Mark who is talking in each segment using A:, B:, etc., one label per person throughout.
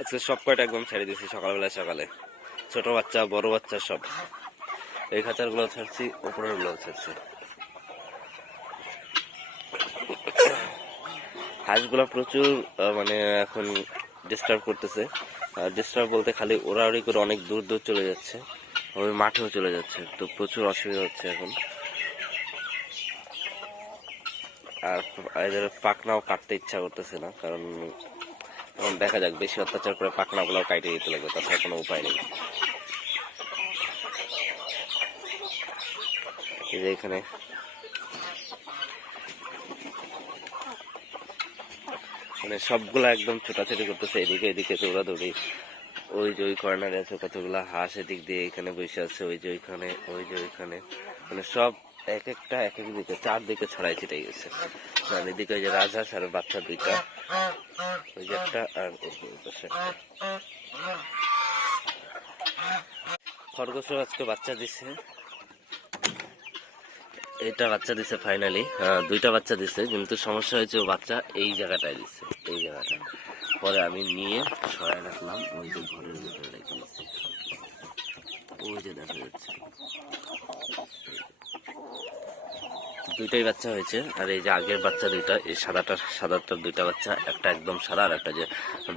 A: আজকে সব কয়টা একদম ছেড়ে দিয়েছি সকালবেলা, সকালে। ছোট বাচ্চা, বড় বাচ্চা সব। এই খাঁচারগুলো ছাড়ছি উপরেরগুলো ছাড়ছি। হাঁসগুলো প্রচুর মানে এখন ডিস্টার্ব করতেছে। ডিস্টার্ব বলতে খালি ওড়াউড়ি করে অনেক দূর দূর চলে যাচ্ছে। ওই মাঠেও চলে যাচ্ছে, তো প্রচুর অসুবিধা হচ্ছে এখন। আর এদের পাখনাও কাটতে ইচ্ছা করতেছে না, কারণ এখন দেখা যাক, বেশি অত্যাচার করে পাখনাগুলো কাটিয়ে দিতে লাগবে, তাছাড়া কোনো উপায় নেই। যে এখানে। মানে সবগুলা একদম ছোটাছুটি করতেছে, এদিকে এদিকে দৌড়াদৌড়ি। ওই যে ওই কর্নারে আছে কতগুলা হাঁস এদিক দিয়ে এখানে বসে আছে, ওই যে ওইখানে, ওই যে ওইখানে। মানে সব এক একটা, এক এক দিকে, চারদিকে ছড়াই ছিটাই গেছে। আর এদিকে ওই যে রাজহাঁস আর বাচ্চা দুইটা। ওই আজকে বাচ্চা দিছে এটা বাচ্চা দিছে ফাইনালি হ্যাঁ দুইটা বাচ্চা দিছে কিন্তু সমস্যা হয়েছে ও বাচ্চা এই জায়গাটায় দিছে এই জায়গাটা পরে আমি নিয়ে সরাই রাখলাম ওই যে ঘরের ভিতরে রেখে দিচ্ছি ওই যে দেখা যাচ্ছে। দুইটাই বাচ্চা হয়েছে, আর এই যে আগের বাচ্চা দুইটা, এই সাদাটার সাদাটার দুইটা বাচ্চা, একটা একদম সাদা আর একটা যে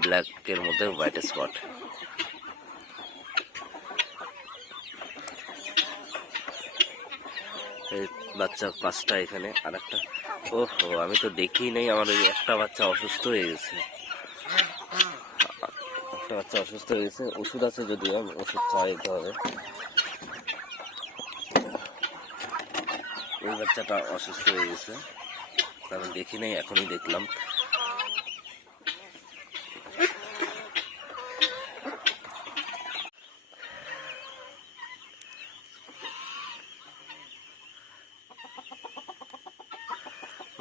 A: ব্ল্যাকের মধ্যে হোয়াইট স্পট এই বাচ্চা পাঁচটা এখানে, আর একটা। ওহো, আমি তো দেখি নাই আমার ওই একটা বাচ্চা অসুস্থ হয়ে গেছে। একটা বাচ্চা অসুস্থ হয়ে গেছে, ওষুধ আছে যদিও, ওষুধ খাওয়াই দিতে হবে। ওই বাচ্চাটা অসুস্থ হয়ে গেছে। আমি দেখি নাই, এখনই দেখলাম।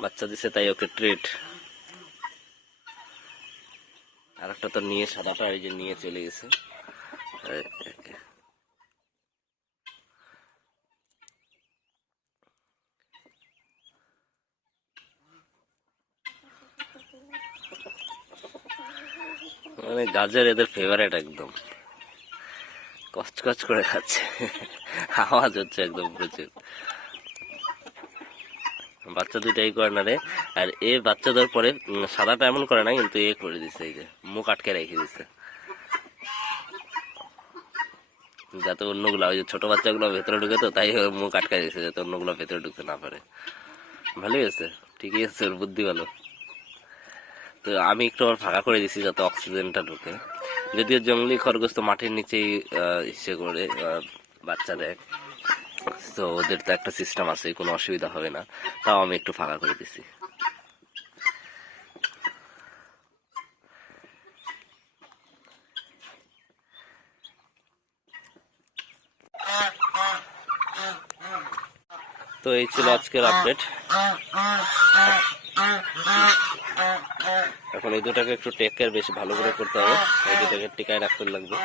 A: বাচ্চা দিছে তাই ওকে ট্রিট আর একটা তো নিয়ে সাদাটা ওই যে নিয়ে চলে গেছে। মানে গাজর এদের ফেভারেট একদম। কচ কচ করে খাচ্ছে। আওয়াজ হচ্ছে একদম প্রচুর। বাচ্চা দুইটা এই রে। আর এ বাচ্চা দেওয়ার পরে সাদাটা এমন করে না, কিন্তু এ করে দিছে, এই যে মুখ আটকে রেখে দিছে। যাতে অন্যগুলো, ওই যে ছোট বাচ্চাগুলো ভেতরে ঢুকে তো, তাই মুখ আটকে দিয়েছে যাতে অন্যগুলো ভেতরে ঢুকতে না পারে। ভালোই আছে ঠিকই আছে ওর বুদ্ধি ভালো। তো আমি একটু আবার ফাঁকা করে দিছি যাতে অক্সিজেনটা ঢুকে। যদিও জঙ্গলি খরগোশ তো মাটির নিচেই ইসে করে বাচ্চা দেয়। তো ওদের তো একটা সিস্টেম আছে কোনো অসুবিধা হবে না। তাও আমি একটু ফাঁকা করে দিছি। তো এই ছিল আজকের আপডেট এখন এই দুটাকে একটু টেক কেয়ার বেশি ভালো করে করতে হবে। এই দুটাকে টিকায় রাখতে লাগবে।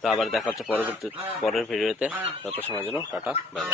A: তো আবার দেখা হচ্ছে পরবর্তী পরের ভিডিওতে যত সময় জন্য টাটা বাই